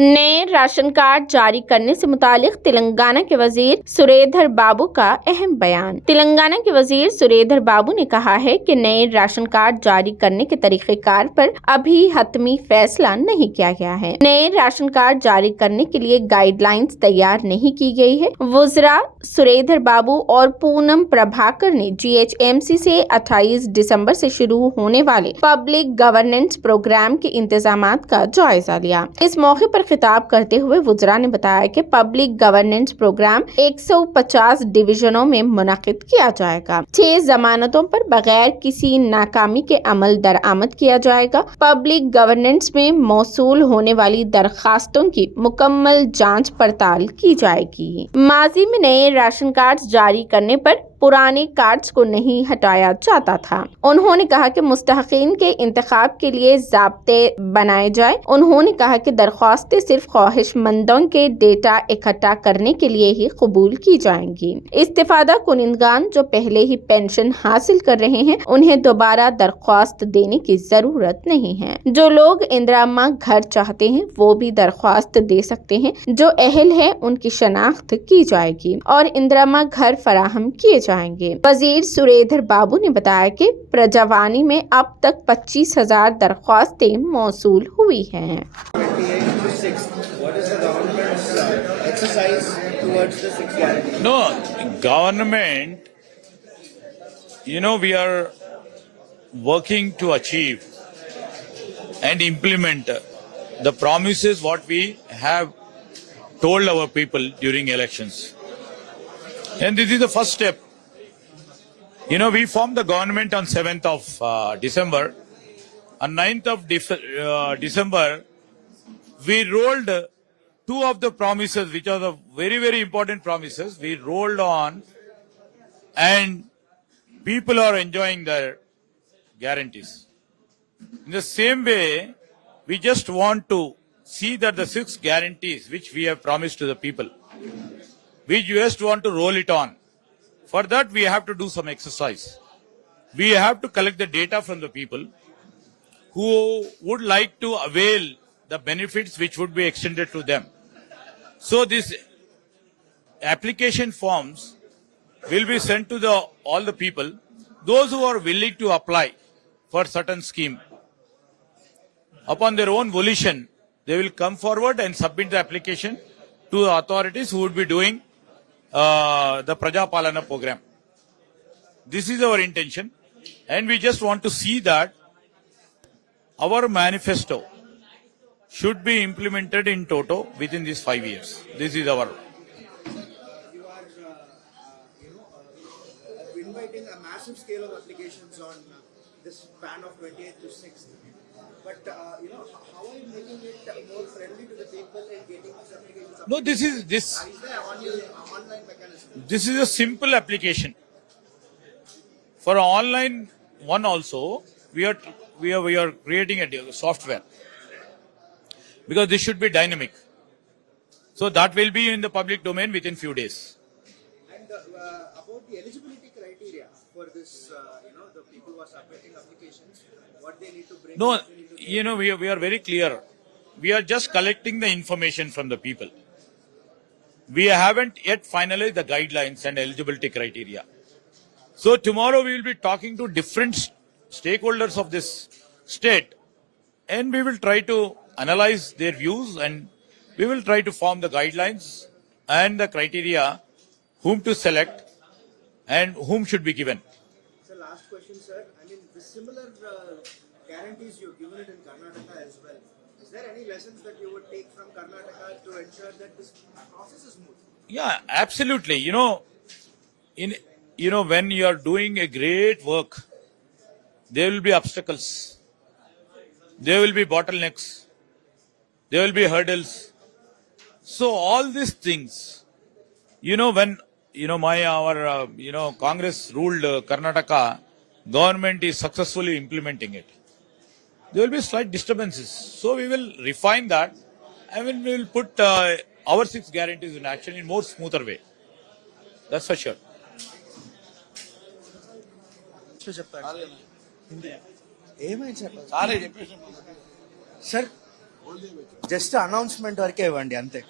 नए ration card जारी करने से मुतालिक तेलंगाना के वजीर सुरेंद्र बाबू का अहम बयान। तेलंगाना के वजीर सुरेंद्र बाबू ने कहा है कि नए राशन कार्ड जारी करने के तरीक़ेकार पर अभी हतमी फैसला नहीं किया गया है। नए राशन कार्ड जारी करने के लिए गाइडलाइंस तैयार नहीं की गई है। वज़रा सुरेंद्र बाबू और पूनम प्रभाकर ने GHMC से 28 दिसंबर से शुरू होने वाले पब्लिक गवर्नेंस प्रोग्राम के इंतजामात का जायजा लिया। इस मौके पर खिताब करते हुए वज़रा ने बताया कि पब्लिक गवर्नेंस प्रोग्राम 150 डिवीजनों में मुनक़िद किया जाएगा। 6 जमानतों पर बगैर किसी नाकामी के अमल दरामद किया जाएगा। पब्लिक गवर्नेंस में मौसूल होने वाली दरखास्तों की मुकम्मल जांच पड़ताल की जाएगी। माजी में नए राशन कार्ड जारी करने पर पुराने कार्ड्स को नहीं हटाया जाता था। उन्होंने कहा कि मुस्तहक़ीन के इंतखाब के लिए ज़ाब्ते बनाए जाए। उन्होंने कहा कि दरख्वास्तें सिर्फ ख्वाहिशमंदों के डेटा इकट्ठा करने के लिए ही कबूल की जाएंगी। इस्तिफादा कुनिंदगान जो पहले ही पेंशन हासिल कर रहे हैं, उन्हें दोबारा दरख्वास्त देने की जरूरत नहीं है। जो लोग इंदिरा घर चाहते हैं वो भी दरख्वास्त दे सकते हैं। जो अहल है उनकी शनाख्त की जाएगी और इंदिरा घर फराहम किए जाएंगे। वजीर सुरेंद्र बाबू ने बताया कि प्रजावानी में अब तक 25,000 दरख्वास्तें मौसूल हुई हैं। No, government, we are working to achieve and implement the promises what we have told our people during elections. And this is the first step. We formed the government on 7th of December. On 9th of December, we rolled two of the promises, which are the very, very important promises. We rolled on, and people are enjoying their guarantees. In the same way, we just want to see that the 6 guarantees which we have promised to the people, we just want to roll it on. For that, we have to do some exercise. We have to collect the data from the people who would like to avail the benefits which would be extended to them. So these application forms will be sent to all the people, those who are willing to apply for certain scheme. Upon their own volition, they will come forward and submit the application to the authorities who would be doing the Praja Palana program. This is our intention, and we just want to see that our manifesto should be implemented in toto within these 5 years. This is our. You are, inviting a massive scale of applications on this span of 28th to 6th. But how are you making it more friendly to the people and getting these applications? No, this. Is there online mechanism? This is a simple application. For online one also, we are creating a software, because this should be dynamic. So that will be in the public domain within few days. And about the eligibility criteria for this, the people who are submitting applications, what they need to bring. No, we are very clear. We are just collecting the information from the people. We haven't yet finalized the guidelines and eligibility criteria. So tomorrow we will be talking to different stakeholders of this state, and we will try to analyze their views, and we will try to form the guidelines and the criteria whom to select and whom should be given. So last question, sir. The similar guarantees you've given it in Karnataka as well. Is there any lessons that you would take from Karnataka to ensure that this process is smooth? Yeah, absolutely. When you are doing a great work, there will be obstacles. There will be bottlenecks. There will be hurdles. So all these things, when our Congress ruled Karnataka, government is successfully implementing it. There will be slight disturbances. So we will refine that, and we will put our 6 guarantees in action in more smoother way. That's for sure. Sir, just announcement వరకే ఇవ్వండి అంతే.